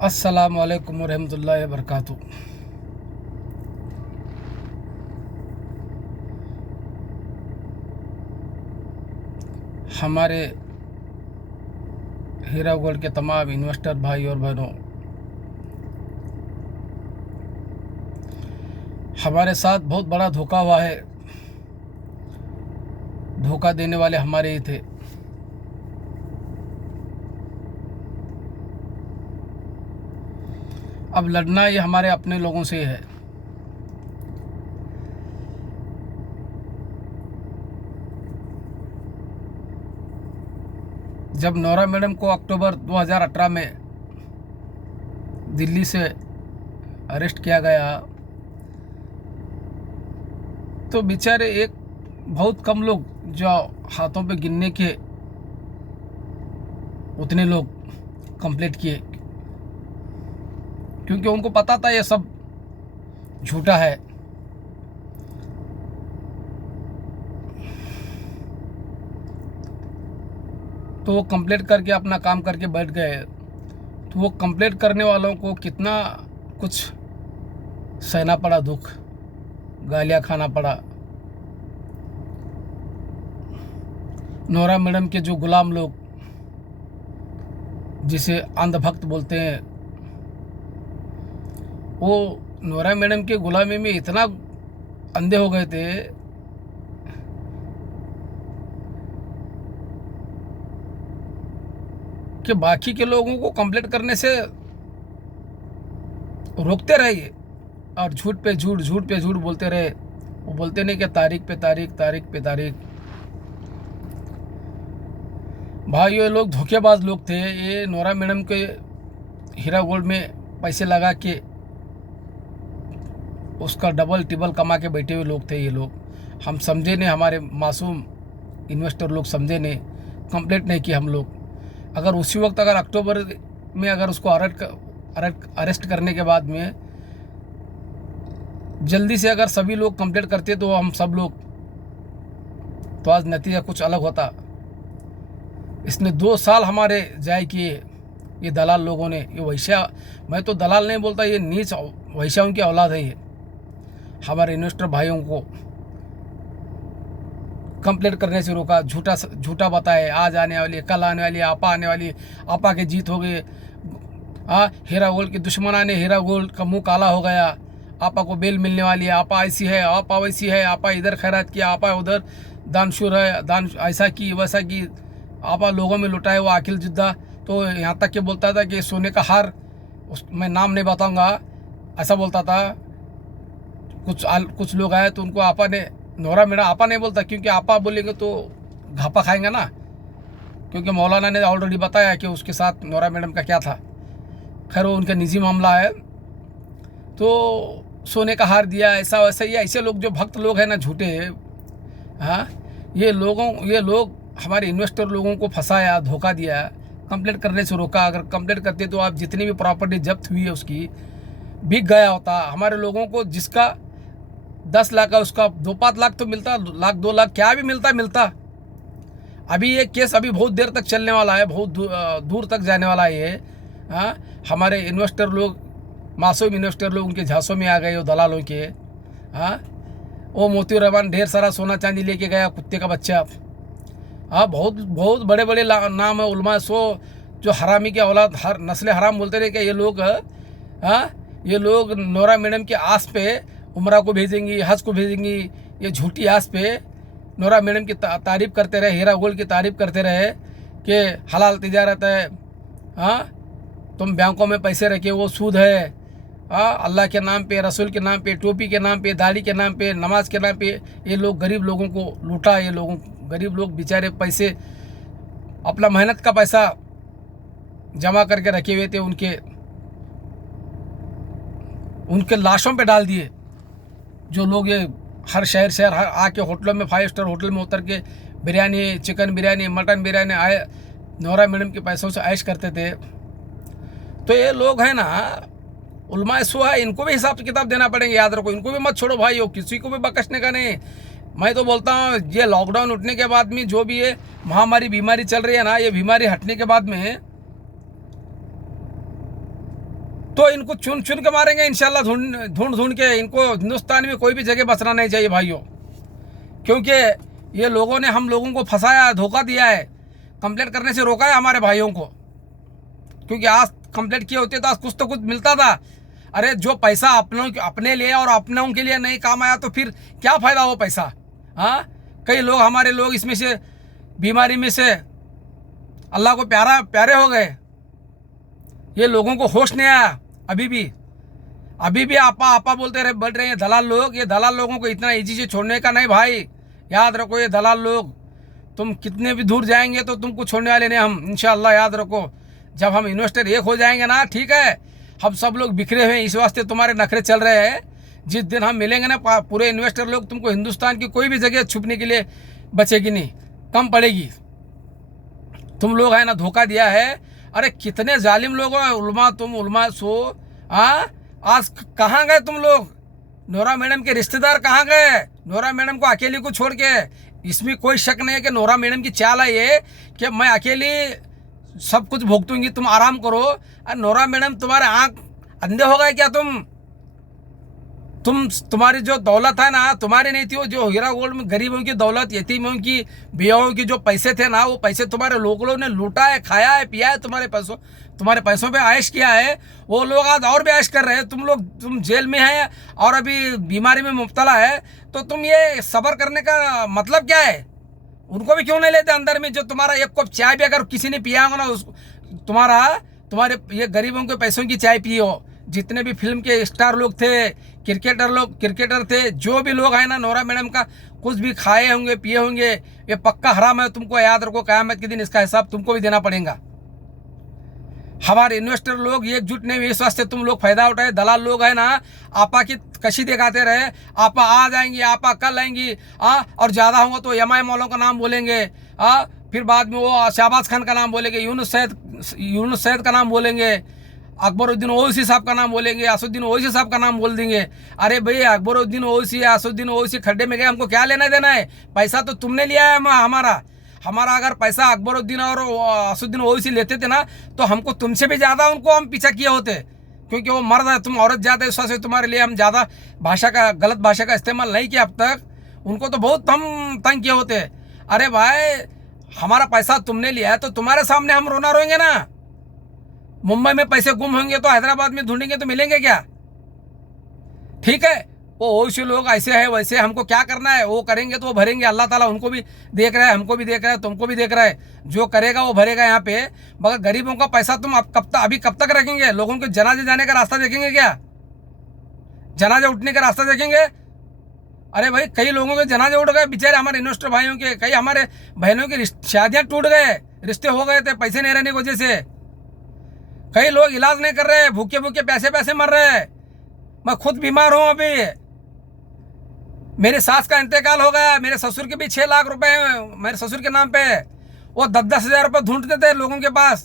अस्सलामु अलैकुम वरहमतुल्लाहि वबरकातुहू। हमारे हीरा गोल्ड के तमाम इन्वेस्टर भाई और बहनों, हमारे साथ बहुत बड़ा धोखा हुआ है। धोखा देने वाले हमारे ही थे। अब लड़ना ये हमारे अपने लोगों से है। जब नोरा मैडम को अक्टूबर 2018 में दिल्ली से अरेस्ट किया गया तो बेचारे एक बहुत कम लोग, जो हाथों पे गिनने के उतने लोग कंप्लीट किए, क्योंकि उनको पता था ये सब झूठा है। तो वो कंप्लीट करके अपना काम करके बैठ गए। तो वो कंप्लीट करने वालों को कितना कुछ सहना पड़ा, दुख, गालियाँ खाना पड़ा। नोरा मैडम के जो गुलाम लोग, जिसे अंधभक्त बोलते हैं, वो नोरा मैडम के गुलामी में इतना अंधे हो गए थे कि बाकी के लोगों को कंप्लीट करने से रोकते रहे और झूठ पे झूठ बोलते रहे। वो बोलते नहीं कि तारीख पे तारीख। भाई ये लोग धोखेबाज लोग थे। ये नोरा मैडम के हीरा गोल्ड में पैसे लगा के उसका डबल टिबल कमा के बैठे हुए लोग थे ये लोग। हम समझे नहीं, हमारे मासूम इन्वेस्टर लोग समझे नहीं, कंप्लीट नहीं किए हम लोग। अगर उसी वक्त, अगर अक्टूबर में अगर उसको अरेस्ट करने के बाद में जल्दी से अगर सभी लोग कंप्लीट करते तो हम सब लोग, तो आज नतीजा कुछ अलग होता। इसने 2 साल हमारे जाय किए ये दलाल लोगों ने। ये वैश्या, मैं तो दलाल नहीं बोलता, ये नीच वैश्याओं की औलाद है। ये हमारे इन्वेस्टर भाइयों को कंप्लीट करने से रोका, झूठा बताए। आज आने वाली, कल आने वाली, आपा आने वाली, आपा की जीत हो गई। हाँ, हीरा गोल्ड के दुश्मन आने, हीरा गोल्ड का मुंह काला हो गया। आपा को बेल मिलने वाली है, आपा ऐसी है, आपा वैसी है, आपा इधर खैरात किया, आपा उधर दानशूर है, दान ऐसा की वैसा की, आपा लोगों में लुटाए। वो आखिल जिद्दा तो यहाँ तक के बोलता था कि सोने का हार, मैं नाम नहीं बताऊँगा, ऐसा बोलता था। कुछ लोग आए तो उनको आपा ने, नोरा मेरा आपा नहीं बोलता, क्योंकि आपा बोलेंगे तो घापा खाएंगे ना, क्योंकि मौलाना ने ऑलरेडी बताया कि उसके साथ नोरा मैडम का क्या था। खैर वो उनका निजी मामला है। तो सोने का हार दिया, ऐसा वैसा। ये ऐसे लोग जो भक्त लोग हैं ना, झूठे, हाँ, ये लोग हमारे इन्वेस्टर लोगों को फंसाया, धोखा दिया, कंप्लीट करने से रोका। अगर कंप्लीट करते तो आप जितनी भी प्रॉपर्टी जब्त हुई है उसकी बिक गया होता। हमारे लोगों को जिसका 10 लाख का, उसका 2-5 लाख तो मिलता, लाख 2 लाख क्या भी मिलता। अभी ये केस अभी बहुत देर तक चलने वाला है, बहुत दूर तक जाने वाला है ये। हाँ, हमारे इन्वेस्टर लोग, मासूम इन्वेस्टर लोग उनके झांसों में आ गए, वो दलालों के। हाँ, वो मोती रहमान ढेर सारा सोना चांदी लेके गया, कुत्ते का बच्चा। हाँ, बहुत बड़े बड़े नाम है उलमा सो, जो हरामी के औलाद, हर नस्ल हराम बोलते रहे कि ये लोग, हाँ, ये लोग नोरा मैडम के आस पे उमरा को भेजेंगी, हज को भेजेंगी। ये झूठी आस पे नोरा मैडम की तारीफ़ करते रहे, हीरा गोल्ड की तारीफ़ करते रहे कि हलाल तिजारत है। हाँ, तुम बैंकों में पैसे रखे, वो सूद है। हाँ, अल्लाह के नाम पे, रसूल के नाम पे, टोपी के नाम पे, दाढ़ी के नाम पे, नमाज के नाम पे ये लोग गरीब लोगों को लूटा। ये लोगों, गरीब लोग बेचारे पैसे, अपना मेहनत का पैसा जमा करके रखे हुए थे, उनके लाशों पे डाल दिए। जो लोग ये हर शहर आके होटलों में, 5 स्टार होटल में उतर के बिरयानी, चिकन बिरयानी, मटन बिरयानी आए, नोरा मैडम के पैसों से ऐश करते थे। तो ये लोग हैं ना, उलमा सो है, इनको भी हिसाब किताब देना पड़ेंगे, याद रखो। इनको भी मत छोड़ो भाई, हो किसी को भी बकसने का नहीं। मैं तो बोलता हूँ, ये लॉकडाउन उठने के बाद में जो भी ये महामारी बीमारी चल रही है ना, ये बीमारी हटने के बाद में तो इनको चुन चुन के मारेंगे इंशाल्लाह, ढूंढ ढूंढ के। इनको हिंदुस्तान में कोई भी जगह बचना नहीं चाहिए भाइयों, क्योंकि ये लोगों ने हम लोगों को फंसाया, धोखा दिया है, कंप्लेंट करने से रोका है हमारे भाइयों को। क्योंकि आज कंप्लेंट किए होते तो आज कुछ तो कुछ मिलता था। अरे जो पैसा अपने लिए और अपनों के लिए नहीं काम आया तो फिर क्या फ़ायदा वो पैसा। हाँ, कई लोग हमारे लोग इसमें से बीमारी में से अल्लाह को प्यारे हो गए। ये लोगों को होश नहीं आया अभी भी आपा बोलते रहे बढ़ रहे हैं दलाल लोग। ये दलाल लोगों को इतना ईजी से छोड़ने का नहीं भाई, याद रखो। ये दलाल लोग तुम कितने भी दूर जाएंगे तो तुमको छोड़ने वाले नहीं हम, इंशाल्लाह। याद रखो, जब हम इन्वेस्टर एक हो जाएंगे ना, ठीक है, हम सब लोग बिखरे हुए हैं, इस वास्ते तुम्हारे नखरे चल रहे हैं। जिस दिन हम मिलेंगे ना पूरे इन्वेस्टर लोग, तुमको हिंदुस्तान की कोई भी जगह छुपने के लिए बचेगी नहीं, कम पड़ेगी। तुम लोग है ना धोखा दिया है। अरे कितने जालिम लोग हो उलमा, तुम उलमा सो। आज कहाँ गए तुम लोग? नोरा मैडम के रिश्तेदार कहाँ गए? नोरा मैडम को अकेली को छोड़ के। इसमें कोई शक नहीं है कि नोरा मैडम की चाल है ये कि मैं अकेली सब कुछ भुगतूंगी, तुम आराम करो। नोरा मैडम तुम्हारे आंख अंधे हो गए क्या? तुम्हारी जो दौलत है ना, तुम्हारी नहीं थी वो, जो हीरा गोल्ड में गरीबों की दौलत, यतीमों की बेवाओं की जो पैसे थे ना, वो पैसे तुम्हारे लोगों ने लूटा है, खाया है, पिया है, तुम्हारे पैसों पे ऐश किया है। वो लोग आज और भी ऐश कर रहे हैं। तुम जेल में है और अभी बीमारी में मुब्तला है, तो तुम ये सब्र करने का मतलब क्या है? उनको भी क्यों नहीं लेते अंदर में? जो तुम्हारा एक कप चाय भी अगर किसी ने पिया होगा ना, तुम्हारे ये गरीबों के पैसों की चाय पियो। जितने भी फिल्म के स्टार लोग थे, क्रिकेटर थे, जो भी लोग हैं ना, नोरा मैडम का कुछ भी खाए होंगे, पिए होंगे, ये पक्का हराम है। तुमको याद रखो, क़यामत के दिन इसका हिसाब तुमको भी देना पड़ेगा। हमारे इन्वेस्टर लोग एकजुट नहीं हुए, इस वास्ते तुम लोग फायदा उठाए। दलाल लोग है ना, आपा की कशी दिखाते रहे, आपा आ जाएंगी, आपा कल आएंगी, और ज़्यादा होगा तो MIM वालों का नाम बोलेंगे, फिर बाद में वो शहबाज खान का नाम बोलेंगे, यूनुस सैयद का नाम बोलेंगे, अकबरुद्दीन ओवैसी साहब का नाम बोलेंगे, असुद्दीन ओवैसी साहब का नाम बोल देंगे। अरे भाई, अकबरुद्दीन ओवैसी, असुद्दीन ओवैसी खड्डे में गए, हमको क्या लेना देना है? पैसा तो तुमने लिया है हमारा अगर पैसा अकबरुद्दीन और असुद्दीन ओवैसी लेते थे ना, तो हमको तुमसे भी ज़्यादा उनको हम पीछा किए होते। क्योंकि वो मर्द है, तुम औरत ज़्यादा, इस वजह से तुम्हारे लिए हम ज़्यादा गलत भाषा का इस्तेमाल नहीं किया अब तक। उनको तो बहुत हम तंग किए होते। अरे भाई, हमारा पैसा तुमने लिया है तो तुम्हारे सामने हम रोना रोएंगे ना। मुंबई में पैसे गुम होंगे तो हैदराबाद में ढूंढेंगे तो मिलेंगे क्या? ठीक है, वो ओवैसी लोग ऐसे है वैसे, हमको क्या करना है? वो करेंगे तो वो भरेंगे। अल्लाह ताला उनको भी देख रहा है, हमको भी देख रहा है, तुमको भी देख रहा है। जो करेगा वो भरेगा यहाँ पे। मगर गरीबों का पैसा तुम अभी कब तक रखेंगे? लोगों के जनाजे जाने का रास्ता देखेंगे क्या? जनाजे उठने का रास्ता देखेंगे? अरे भाई, कई लोगों के जनाजे उठ गए बेचारे, हमारे इन्वेस्टर भाइयों के। कई हमारे बहनों की शादियाँ टूट गए, रिश्ते हो गए थे पैसे नहीं रहने की वजह से। कई लोग इलाज नहीं कर रहे, भूखे भूखे पैसे मर रहे हैं। मैं खुद बीमार हूँ अभी। मेरी सास का इंतकाल हो गया। मेरे ससुर के भी 6 लाख रुपए मेरे ससुर के नाम पे। वो 10-10 हज़ार रुपये ढूंढते थे लोगों के पास।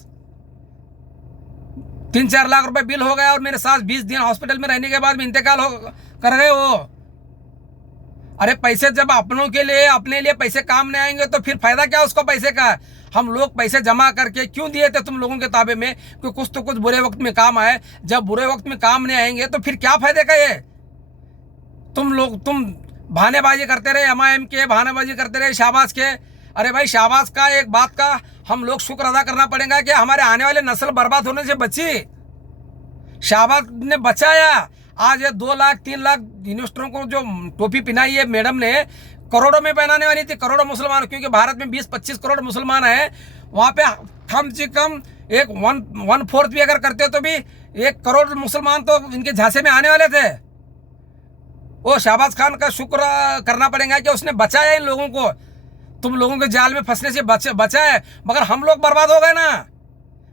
3-4 लाख रुपए बिल हो गया और मेरे सास 20 दिन हॉस्पिटल में रहने के बाद में इंतकाल कर गए वो। अरे पैसे जब अपनों के लिए, अपने लिए पैसे काम नहीं आएंगे तो फिर फायदा क्या उसको पैसे का? हम लोग पैसे जमा करके क्यों दिए थे तुम लोगों के ताबे में कि कुछ तो कुछ बुरे वक्त में काम आए। जब बुरे वक्त में काम नहीं आएंगे तो फिर क्या फायदे का ये? तुम बहानेबाजी करते रहे, MIM के बहानेबाजी करते रहे, शाहबाज के। अरे भाई, शाहबाज का एक बात का हम लोग शुक्र अदा करना पड़ेगा कि हमारे आने वाले नस्ल बर्बाद होने से बची। शाहबाज ने बचाया। आज ये 2 लाख 3 लाख इन्वेस्टरों को जो टोपी पहनाई है मैडम ने, करोड़ों में पहनाने वाली थी, करोड़ों मुसलमान। क्योंकि भारत में 20-25 करोड़ मुसलमान हैं। वहाँ पे कम से कम एक 1/4 भी अगर करते तो भी 1 करोड़ मुसलमान तो इनके झांसे में आने वाले थे। वो शहबाज खान का शुक्र करना पड़ेगा कि उसने बचाया इन लोगों को, तुम लोगों के जाल में फंसने से बचाया। मगर हम लोग बर्बाद हो गए ना।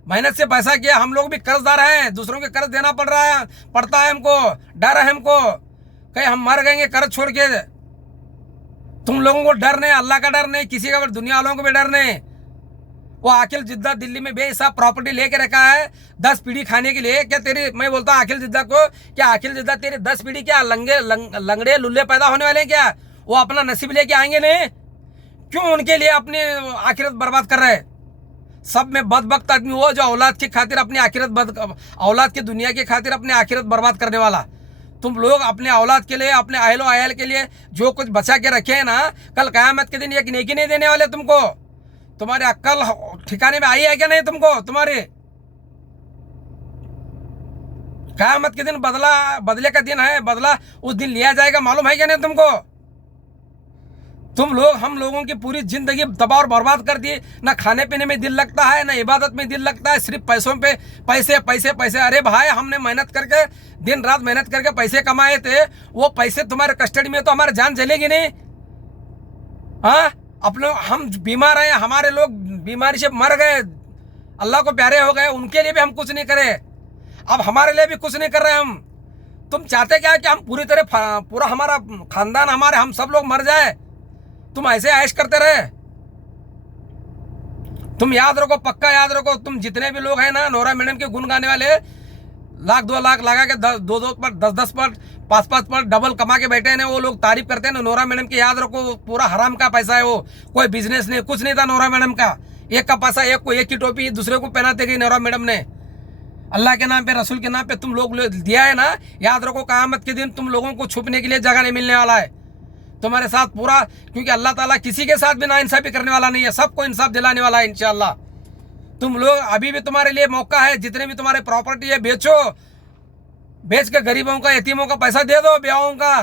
मेहनत से पैसा किया, हम लोग भी कर्जदार हैं, दूसरों के कर्ज देना पड़ता है हमको। डर है हमको कहीं हम मर गएंगे कर्ज छोड़ के। तुम लोगों को डर नहीं, अल्लाह का डर नहीं, किसी का दुनिया वालों को भी डर नहीं। वो आखिल जिद्दा दिल्ली में बेहिसाब प्रॉपर्टी लेके रखा है 10 पीढ़ी खाने के लिए। क्या मैं बोलता हूँ आखिल जिद्दा को, क्या आखिल जिद्दा तेरे 10 पीढ़ी क्या लंगड़े लुल्ले पैदा होने वाले हैं क्या? वो अपना नसीब लेके आएंगे नहीं? क्यों उनके लिए अपनी आखिरत बर्बाद कर रहे हैं? सब में बदबख्त आदमी वो जो औलाद की खातिर अपनी औलाद की दुनिया की खातिर अपनी आखिरत बर्बाद करने वाला। तुम लोग अपने औलाद के लिए, अपने अहलो अयाल के लिए जो कुछ बचा के रखे हैं ना, कल क़यामत के दिन एक नेकी नहीं देने वाले तुमको। तुम्हारी अक्ल ठिकाने में आई है क्या नहीं तुमको? तुम्हारी क़यामत के दिन बदले का दिन है, बदला उस दिन लिया जाएगा, मालूम है क्या नहीं तुमको? तुम लोग हम लोगों की पूरी जिंदगी तबाह और बर्बाद कर दी। ना खाने पीने में दिल लगता है, ना इबादत में दिल लगता है, सिर्फ पैसों पे पैसे पैसे पैसे। अरे भाई, हमने मेहनत करके, दिन रात मेहनत करके पैसे कमाए थे, वो पैसे तुम्हारे कस्टडी में तो हमारी जान चलेगी नहीं। हाँ, अपने हम बीमार हैं, हमारे लोग बीमारी से मर गए, अल्लाह को प्यारे हो गए, उनके लिए भी हम कुछ नहीं करे, अब हमारे लिए भी कुछ नहीं कर रहे हम। तुम चाहते क्या कि हम पूरी तरह पूरा हमारा खानदान, हम सब लोग मर जाए? तुम ऐसे ऐश करते रहे? तुम याद रखो, पक्का याद रखो, तुम जितने भी लोग हैं ना नोरा मैडम के गुण गाने वाले, लाख 2 लाख लगा के 2 पर 10 पर 5 पर डबल कमा के बैठे हैं, वो लोग तारीफ करते हैं ना नोरा मैडम की। याद रखो, पूरा हराम का पैसा है वो, कोई बिजनेस नहीं, कुछ नहीं था नोरा मैडम का। एक का पैसा एक को, एक की टोपी दूसरे को पहनाते गई नोरा मैडम ने। अल्लाह के नाम पे, रसूल के नाम पे तुम लोग दिया है ना। याद रखो, क़यामत के दिन तुम लोगों को छुपने के लिए जगह नहीं मिलने वाला है तुम्हारे साथ पूरा, क्योंकि अल्लाह ताला किसी के साथ भी नाइंसाफी करने वाला नहीं है, सबको इंसाफ दिलाने वाला है इंशाअल्लाह। तुम लोग अभी भी तुम्हारे लिए मौका है, जितने भी तुम्हारे प्रॉपर्टी है बेचो, बेच के गरीबों का, यतीमों का पैसा दे दो, ब्याहों का।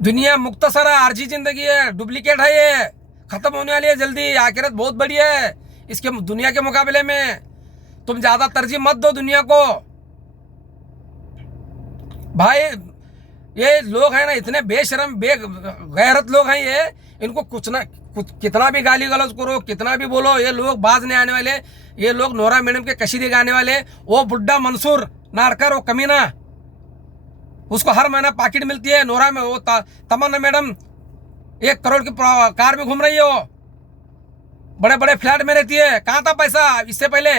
दुनिया मुख्तसर है, आर्जी जिंदगी है, डुप्लीकेट है, ये खत्म होने वाली है जल्दी। आखिरत बहुत बड़ी है इसके दुनिया के मुकाबले में। तुम ज्यादा तरजीह मत दो दुनिया को भाई। ये लोग हैं ना इतने बेशरम बेगैरत लोग हैं ये, इनको कुछ कितना भी गाली गलौज करो, कितना भी बोलो, ये लोग बाज नहीं आने वाले। ये लोग नोरा मैडम के कशीदे गाने वाले, वो बुड्ढा मंसूर नारकर, वो कमीना, उसको हर महीना पाकिट मिलती है। नोरा में वो तमन्ना मैडम 1 करोड़ की कार में घूम रही है, वो बड़े बड़े फ्लैट में रहती है। कहाँ था पैसा इससे पहले?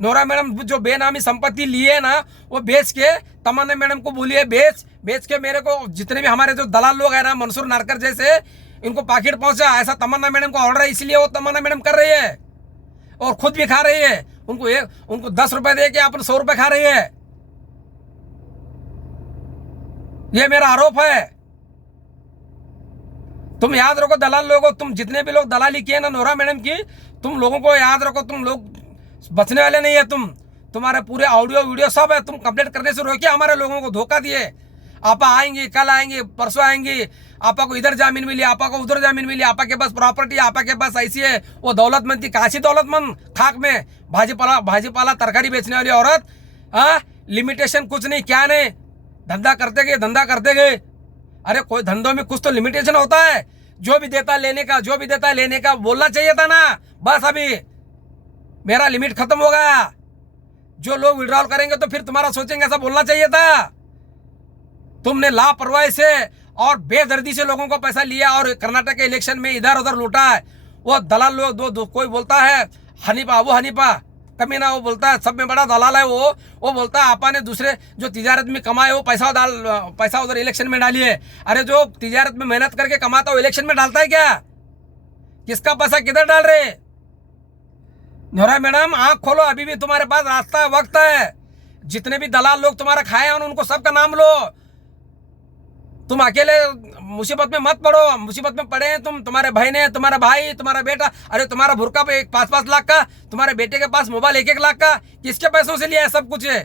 नोरा मैडम जो बेनामी संपत्ति ली है ना, वो बेच के तमन्ना मैडम को बोलिए बेच के मेरे को, जितने भी हमारे जो दलाल लोग हैं ना, मंसूर नारकर जैसे, इनको पाकिट पहुंचा। ऐसा तमन्ना मैडम को ऑर्डर है, इसलिए वो तमन्ना मैडम कर रही है और खुद भी खा रही है। उनको 10 रुपए दे के अपन 100 रुपए खा रही है। ये मेरा आरोप है। तुम याद रखो दलाल लोगों, तुम जितने भी लोग दलाली किए ना नोरा मैडम की, तुम लोगों को याद रखो, तुम लोग बचने वाले नहीं है। तुम्हारे पूरे ऑडियो वीडियो सब है। तुम कंप्लेंट करने से रोके हमारे लोगों को धोखा दिए। आपा आएंगे, कल आएंगे, परसों आएंगे, आपा को इधर जमीन मिली, आपा को उधर जमीन मिली, आपा के पास प्रॉपर्टी, आपा के पास ऐसी है, वो दौलतमंद थी। काशी दौलतमंद? खाक में भाजीपाला तरकारी बेचने वाली औरत। हाँ, लिमिटेशन कुछ नहीं, क्या नहीं, धंधा करते गए। अरे कोई धंधों में कुछ तो लिमिटेशन होता है। जो भी देता लेने का बोलना चाहिए था ना। बस अभी मेरा लिमिट खत्म हो गया। जो लोग विड्रॉल करेंगे तो फिर तुम्हारा सोचेंगे, ऐसा बोलना चाहिए था। तुमने लापरवाही से और बेदर्दी से लोगों को पैसा लिया और कर्नाटक के इलेक्शन में इधर उधर लूटा है। वो दलाल लोग कोई बोलता है हनीफा कमीना, वो बोलता है सब में बड़ा दलाल है। वो बोलता है आपा ने दूसरे जो तिजारत में कमाए वो पैसा उधर इलेक्शन में डालिए। अरे जो तिजारत में मेहनत करके कमाता वो इलेक्शन में डालता है क्या? किसका पैसा किधर डाल रहे? नोरा मैडम आंख खोलो, अभी भी तुम्हारे पास रास्ता है, वक्त है। जितने भी दलाल लोग तुम्हारा खाए हैं उनको सबका नाम लो। तुम अकेले मुसीबत में मत पड़ो। मुसीबत में पड़े हैं तुम्हारे भाई ने, तुम्हारा भाई, तुम्हारा बेटा। अरे तुम्हारा भुरका पे 5-5 लाख का, तुम्हारे बेटे के पास मोबाइल 1-1 लाख का, किसके पैसों से लिया है? सब कुछ है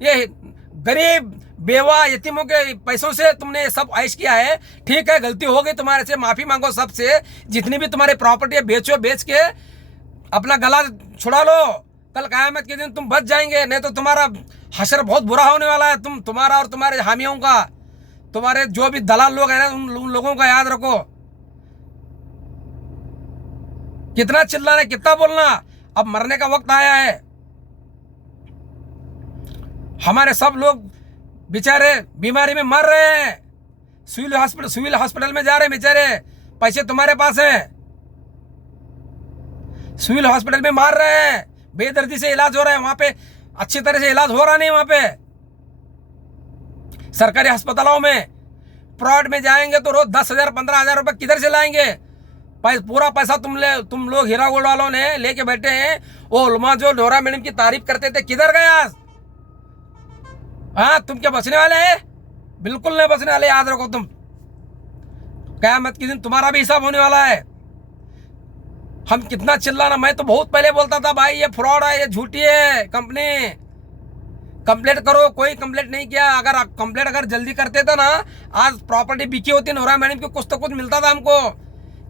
ये गरीब बेवा यतीमों के पैसों से तुमने सब ऐश किया है। ठीक है, गलती हो गई तुम्हारे से, माफी मांगो सबसे। जितनी भी तुम्हारी प्रॉपर्टी है बेच के अपना गला छुड़ा लो। कल क़यामत के दिन तुम बच जाएंगे, नहीं तो तुम्हारा हशर बहुत बुरा होने वाला है। तुम्हारा और तुम्हारे हामियों का, तुम्हारे जो भी दलाल लोग हैं ना, उन लोगों का याद रखो। कितना चिल्लाना, कितना बोलना, अब मरने का वक्त आया है। हमारे सब लोग बेचारे बीमारी में मर रहे हैं, सिविल हॉस्पिटल में जा रहे हैं बेचारे। पैसे तुम्हारे पास हैं, सिविल हॉस्पिटल में मार रहे हैं, बेदर्दी से इलाज हो रहा है वहां पे, अच्छी तरह से इलाज हो रहा नहीं। वहां पे सरकारी अस्पतालों में प्राइवेट में जाएंगे तो रोज 10,000 15,000 रुपए किधर से लाएंगे? पूरा पैसा तुम लोग हीरा गोल्ड वालों ने लेके बैठे हैं। वो उलमा जो नोरा मैडम की तारीफ करते थे किधर गए आज? हाँ, तुम क्या बचने वाले हैं? बिल्कुल नहीं बचने वाले, याद रखो। तुम क़यामत के दिन तुम्हारा भी हिसाब होने वाला है। हम कितना चिल्लाना, मैं तो बहुत पहले बोलता था भाई ये फ्रॉड है, ये झूठी है कंपनी, कंप्लेंट करो। कोई कंप्लेंट नहीं किया। अगर कंप्लेंट अगर जल्दी करते थे ना, आज प्रॉपर्टी बिकी होती नोरा मैडम की, कुछ तो कुछ मिलता था हमको।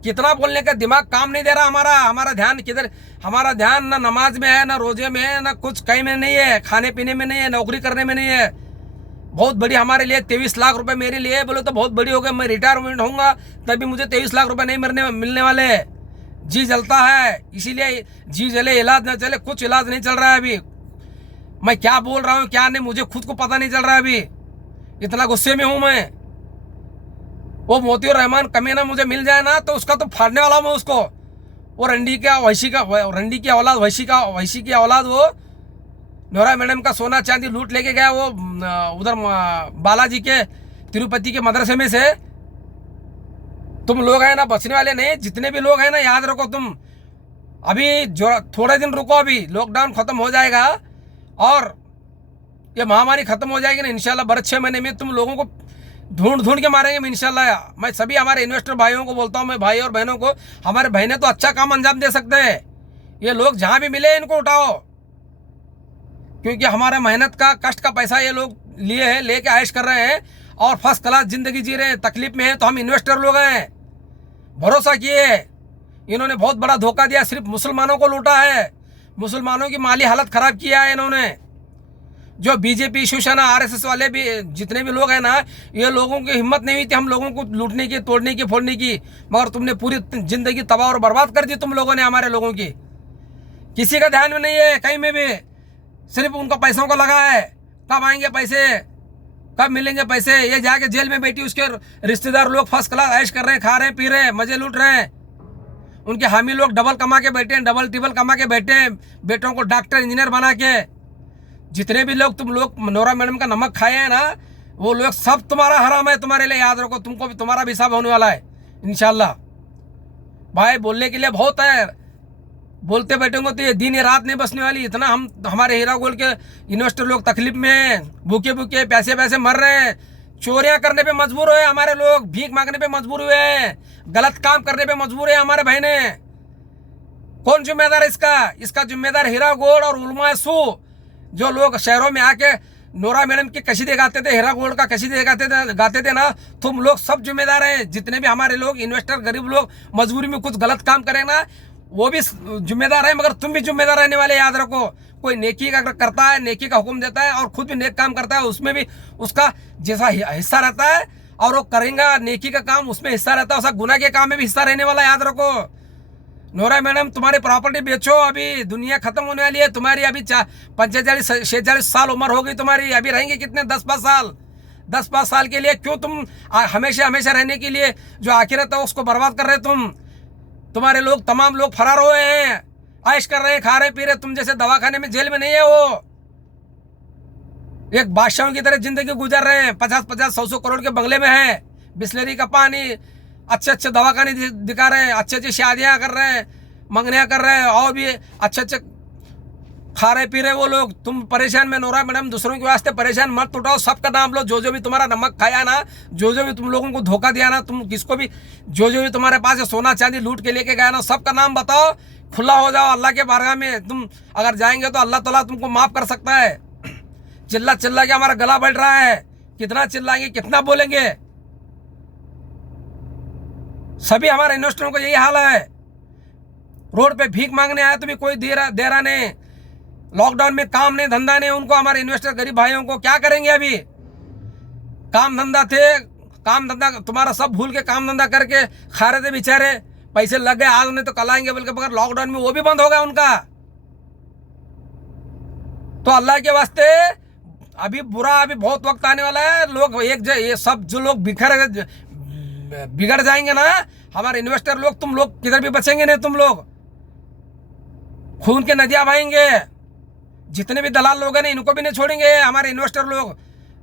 कितना बोलने का दिमाग काम नहीं दे रहा हमारा ध्यान किधर? हमारा ध्यान ना नमाज में है, ना रोजे में है, ना कुछ कहीं में नहीं है, खाने पीने में नहीं है, नौकरी करने में नहीं है। बहुत बड़ी हमारे लिए 23 लाख रुपए मेरे लिए बोले तो बहुत बड़ी हो गई। मैं रिटायरमेंट होऊंगा तभी मुझे 23 लाख रुपए नहीं मिलने वाले। जी जलता है, इसीलिए जी जले इलाज न चले, कुछ इलाज नहीं चल रहा है अभी। मैं क्या बोल रहा हूँ क्या नहीं मुझे खुद को पता नहीं चल रहा है अभी, इतना गुस्से में हूँ मैं। वो मोतीउर रहमान कमीना मुझे मिल जाए ना तो उसका तो फाड़ने वाला हूँ उसको। वो रंडी की औलाद, वैशी की औलाद, वो नोरा मैडम का सोना चांदी लूट लेके गया वो उधर बालाजी के तिरुपति के मदरसे में से। तुम लोग है ना बचने वाले नहीं, जितने भी लोग हैं ना, याद रखो। तुम अभी जो थोड़े दिन रुको, अभी लॉकडाउन खत्म हो जाएगा और ये महामारी खत्म हो जाएगी ना इंशाल्लाह। बड़े 6 महीने में तुम लोगों को ढूंढ के मारेंगे इंशाल्लाह। मैं सभी हमारे इन्वेस्टर भाइयों को बोलता हूँ, मैं भाई और बहनों को, हमारे बहनें तो अच्छा काम अंजाम दे सकते हैं। ये लोग जहाँ भी मिले इनको उठाओ, क्योंकि हमारे मेहनत का कष्ट का पैसा ये लोग लिए हैं, लेके ऐश कर रहे हैं और फर्स्ट क्लास जिंदगी जी रहे हैं। तकलीफ में हैं तो हम इन्वेस्टर लोग हैं, भरोसा किए। इन्होंने बहुत बड़ा धोखा दिया, सिर्फ मुसलमानों को लूटा है, मुसलमानों की माली हालत खराब किया है इन्होंने। जो बीजेपी शिवसेना आरएसएस वाले भी जितने भी लोग हैं ना, ये लोगों की हिम्मत नहीं हुई थी हम लोगों को लूटने की, तोड़ने की, फोड़ने की, मगर तुमने पूरी जिंदगी तबाह और बर्बाद कर दी तुम लोगों ने हमारे लोगों की। किसी का ध्यान में नहीं है कहीं में भी, सिर्फ उनका पैसों का लगा है। कब आएंगे पैसे, कब मिलेंगे पैसे? ये जाके जेल में बैठी उसके रिश्तेदार लोग फर्स्ट क्लास ऐश कर रहे हैं, खा रहे हैं, पी रहे हैं, मजे लूट रहे हैं। उनके हामी लोग डबल कमा के बैठे हैं, डबल ट्रिपल कमा के बैठे हैं, बेटों को डॉक्टर इंजीनियर बना के। जितने भी लोग तुम लोग नोरा मैडम का नमक खाए हैं ना, वो लोग सब तुम्हारा हराम है तुम्हारे लिए, याद रखो। तुमको भी तुम्हारा भी हिसाब होने वाला है इंशाल्लाह। भाई बोलने के लिए बहुत है, बोलते बैठेंगे तो ये दिन ये रात नहीं बसने वाली। इतना हमारे हीरा गोल्ड के इन्वेस्टर लोग तकलीफ में हैं, भूखे भूखे पैसे मर रहे हैं। चोरियां करने पे मजबूर हुए हमारे लोग, भीख मांगने पे मजबूर हुए हैं, गलत काम करने पे मजबूर है हमारे बहने। कौन जिम्मेदार है इसका जिम्मेदार हीरा गोल्ड और उलमा सू, जो लोग शहरों में आके नोरा मैडम की कसीदे गाते थे, हीरा गोल्ड का कसीदे गाते थे ना, तुम लोग सब जिम्मेदार हैं। जितने भी हमारे लोग इन्वेस्टर गरीब लोग मजबूरी में कुछ गलत काम करें ना, वो भी जिम्मेदार है, मगर तुम भी जिम्मेदार रहने वाले, याद रखो। कोई नेकी का करता है, नेकी का हुक्म देता है और खुद भी नेक काम करता है, उसमें भी उसका जैसा हिस्सा रहता है। और वो करेंगे नेकी का काम, उसमें हिस्सा रहता है, उसका गुनाह के काम में भी हिस्सा रहने वाला, याद रखो। नोरा मैडम तुम्हारी प्रॉपर्टी बेचो, अभी दुनिया खत्म होने वाली है तुम्हारी। अभी 45-46 साल उम्र हो गई तुम्हारी, अभी रहेंगे कितने? 10-5 साल। 10-5 साल के लिए क्यों तुम हमेशा रहने के लिए जो आखिरत है उसको बर्बाद कर रहे तुम? तुम्हारे लोग तमाम लोग फरार हुए हैं, ऐश कर रहे हैं, खा रहे पी रहे। तुम जैसे दवाखाने में जेल में नहीं है, वो एक बादशाहों की तरह जिंदगी गुजर रहे हैं। 50-50 100-100 करोड़ के बंगले में है, बिस्लरी का पानी, अच्छे दवाखाने दिखा रहे हैं, अच्छी शादियां कर रहे हैं, मंगनियां कर रहे हैं और भी अच्छे खा रहे पी रहे वो लोग। तुम परेशान में नोरा मैडम दूसरों के वास्ते परेशान मत उठाओ, सबका नाम लो। जो भी तुम्हारा नमक खाया ना, जो भी तुम लोगों को धोखा दिया ना, तुम किसको भी जो भी तुम्हारे पास सोना चांदी लूट के लेके गया ना, सबका नाम बताओ, खुला हो जाओ अल्लाह के बारगाह में। तुम अगर जाएंगे तो अल्लाह ताला तुमको माफ कर सकता है। चिल्ला के हमारा गला बैठ रहा है, कितना चिल्लाएंगे, कितना बोलेंगे? सभी हमारे इन्वेस्टरों को यही हाल है। रोड पे भीख मांगने आया तो भी कोई दे रहा नहीं। लॉकडाउन में काम नहीं, धंधा नहीं, उनको हमारे इन्वेस्टर गरीब भाइयों को क्या करेंगे? अभी काम धंधा तुम्हारा सब भूल के काम धंधा करके खा रहे थे बेचारे, पैसे लग गए, आज उन्हें तो कल आएंगे बोल के, मगर लॉकडाउन में वो भी बंद हो गया उनका। तो अल्लाह के वास्ते अभी बहुत वक्त आने वाला है। लोग ये सब जो लोग बिगड़ जाएंगे ना, हमारे इन्वेस्टर लोग, तुम लोग किधर भी बचेंगे नहीं। तुम लोग खून के नदियां बहेंगे। जितने भी दलाल लोग हैं ना, इनको भी नहीं छोड़ेंगे। हमारे इन्वेस्टर लोग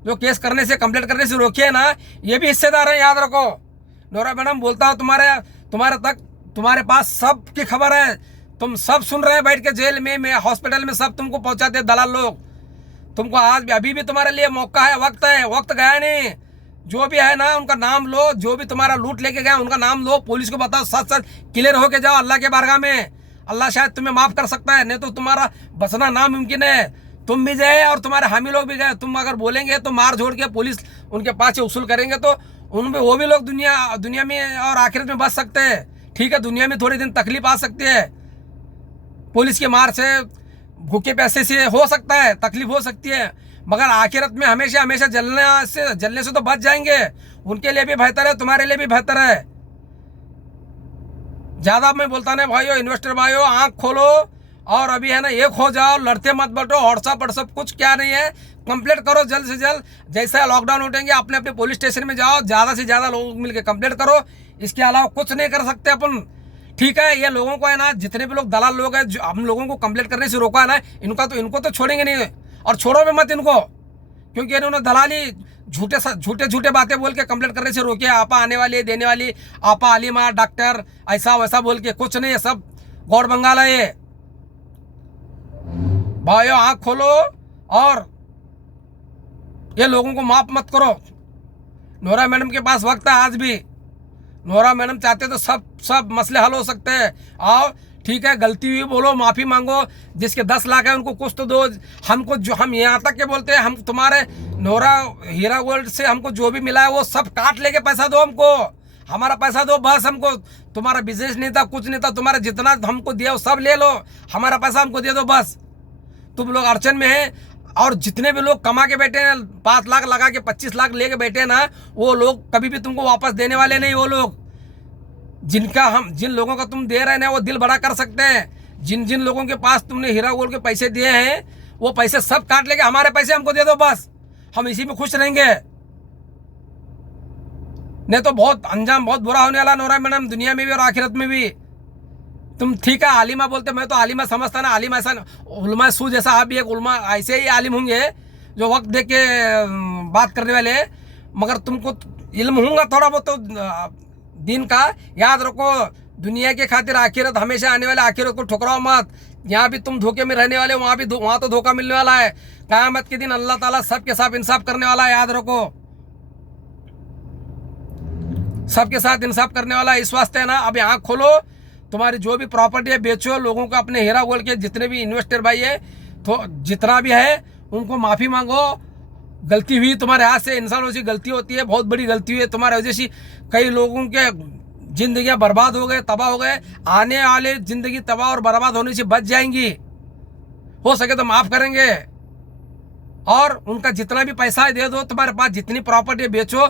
जो केस करने से, कंप्लेंट करने से रोके ना, ये भी हिस्सेदार हैं, याद रखो। नोरा मैडम बोलता हूँ तुम्हारे तक तुम्हारे पास सब की खबर है, तुम सब सुन रहे हैं बैठ के जेल में हॉस्पिटल में, सब तुमको पहुंचाते दलाल लोग। तुमको आज भी अभी भी तुम्हारे लिए मौका है, वक्त गया नहीं। जो भी है ना उनका नाम लो, जो भी तुम्हारा लूट लेके गया उनका नाम लो, पुलिस को बताओ, सच सच क्लियर होके जाओ अल्लाह के बारगाह में। अल्लाह शायद तुम्हें माफ कर सकता है, नहीं तो तुम्हारा बचना नामुमकिन है। तुम भी गए और तुम्हारे हामी लोग भी गए। तुम अगर बोलेंगे तो मार झोड़ के पुलिस उनके पास से वसूल करेंगे तो उनमें वो भी लोग दुनिया में और आखिरत में बच सकते हैं। ठीक है, दुनिया में थोड़ी दिन तकलीफ आ सकती है, पुलिस के मार से, भूखे पैसे से हो सकता है, तकलीफ हो सकती है, मगर आखिरत में हमेशा जलने से तो बच जाएंगे। उनके लिए भी बेहतर है, तुम्हारे लिए भी बेहतर है। ज्यादा मैं बोलता नहीं भाइयों, इन्वेस्टर भाइयों, आंख खोलो और अभी है ना एक हो जाओ, लड़ते मत बैठो। व्हाट्सअप कुछ क्या नहीं है, कंप्लेंट करो जल्द से जल्द। जैसा लॉकडाउन उठेंगे अपने अपने पुलिस स्टेशन में जाओ, ज्यादा से ज्यादा लोग मिलकर कंप्लेंट करो। इसके अलावा कुछ नहीं कर सकते अपन। ठीक है, ये लोगों को है ना, जितने भी लोग दलाल लोग हैं जो हम लोगों को कंप्लेंट करने से रोका है ना, इनको तो छोड़ेंगे नहीं, और छोड़ो भी मत इनको, क्योंकि इन्होंने दलाली झूठे बातें बोल के कंप्लेंट करने से रोके। आपा आने वाली है, देने वाली, आपा आलिमा डॉक्टर ऐसा वैसा बोल के कुछ नहीं है, सब गौड़ बंगाल है ये। भाइयों आंख खोलो और ये लोगों को माफ मत करो। नोरा मैडम के पास वक्त है आज भी। नोरा मैडम चाहते तो सब मसले हल हो सकते हैं। आओ, ठीक है, गलती हुई बोलो, माफी मांगो। जिसके 10 लाख है उनको कुछ तो दो। हमको जो हम यहाँ तक के बोलते हैं, हम तुम्हारे नोरा हीरा गोल्ड से हमको जो भी मिला है वो सब काट लेके पैसा दो हमको, हमारा पैसा दो बस। हमको तुम्हारा बिजनेस नहीं था, कुछ नहीं था, तुम्हारा जितना हमको दिया वो सब ले लो, हमारा पैसा हमको दे दो बस। तुम लोग अड़चन में हैं, और जितने भी लोग कमा के बैठे हैं, 5 लाख लगा के 25 लाख लेके बैठे हैं ना, वो लोग कभी भी तुमको वापस देने वाले नहीं। वो लोग जिन लोगों का तुम दे रहे हैं ना, वो दिल बड़ा कर सकते हैं। जिन लोगों के पास तुमने हीरा गोल्ड के पैसे दिए हैं, वो पैसे सब काट लेके हमारे पैसे हमको दे दो बस, हम इसी में खुश रहेंगे। नहीं तो बहुत अंजाम बहुत बुरा होने वाला नोरा मैडम, दुनिया में भी और आखिरत में भी। तुम ठीक है आलिमा बोलते, मैं तो आलिमा समझता ना, आलिमा ऐसा उलमा सू जैसा आप भी एक उलमा, ऐसे ही आलिम होंगे जो वक्त देख के बात करने वाले। मगर तुमको इल्म होगा थोड़ा बहुत तो दिन का। याद रखो, दुनिया के खातिर आखिरत हमेशा आने वाले, आखिरत को ठुकराओ मत। यहाँ भी तुम धोखे में रहने वाले, वहाँ तो धोखा मिलने वाला है। क़यामत के दिन अल्लाह ताला सबके साथ इंसाफ करने वाला है, याद रखो, सबके साथ इंसाफ करने वाला है। इस वास्ते है ना, अब आँख खोलो, तुम्हारी जो भी प्रॉपर्टी है बेचो, लोगों को अपने हीरा गोल्ड के जितने भी इन्वेस्टर भाई है तो जितना भी है उनको माफ़ी मांगो। गलती हुई तुम्हारे हाथ से, इंसानों से गलती होती है, बहुत बड़ी गलती हुई है तुम्हारे वजह से। कई लोगों के जिंदगियां बर्बाद हो गए, तबाह हो गए। आने वाले जिंदगी तबाह और बर्बाद होने से बच जाएंगी। हो सके तो माफ़ करेंगे, और उनका जितना भी पैसा है दे दो। तुम्हारे पास जितनी प्रॉपर्टी बेचो,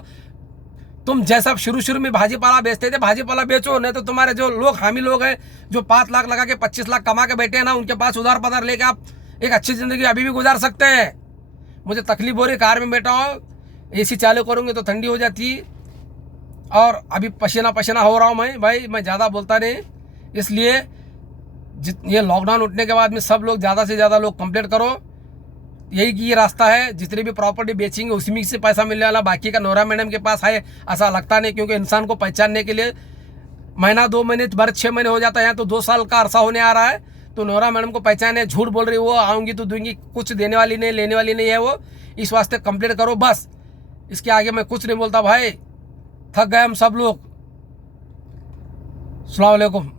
तुम जैसा शुरू में भाजीपाला बेचते थे, भाजीपाला बेचो। नहीं तो तुम्हारे जो लोग हामी लोग हैं जो 5 लाख लगा के 25 लाख कमा के बैठे हैं ना, उनके पास उधार पधार लेके आप एक अच्छी जिंदगी अभी भी गुजार सकते हैं। मुझे तकलीफ हो रही, कार में बैठा हूँ, AC चालू करूँगी तो ठंडी हो जाती, और अभी पसीना हो रहा हूँ मैं भाई। मैं ज़्यादा बोलता नहीं, इसलिए ये लॉकडाउन उठने के बाद में सब लोग ज़्यादा से ज़्यादा लोग कंप्लेंट करो। यही की रास्ता है, जितनी भी प्रॉपर्टी बेचेंगे उसी से पैसा मिलने वाला। बाकी का नोरा मैडम के पास है ऐसा लगता नहीं, क्योंकि इंसान को पहचानने के लिए महीना 2 महीने भर 6 महीने हो जाता है, यहाँ तो 2 साल का अरसा होने आ रहा है। तो नोरा मैडम को पहचाने, झूठ बोल रही, वो आऊँगी तो दूंगी, कुछ देने वाली नहीं, लेने वाली नहीं है वो। इस वास्ते कंप्लेंट करो बस, इसके आगे मैं कुछ नहीं बोलता भाई। थक गए हम सब लोग। अस्सलाम वालेकुम।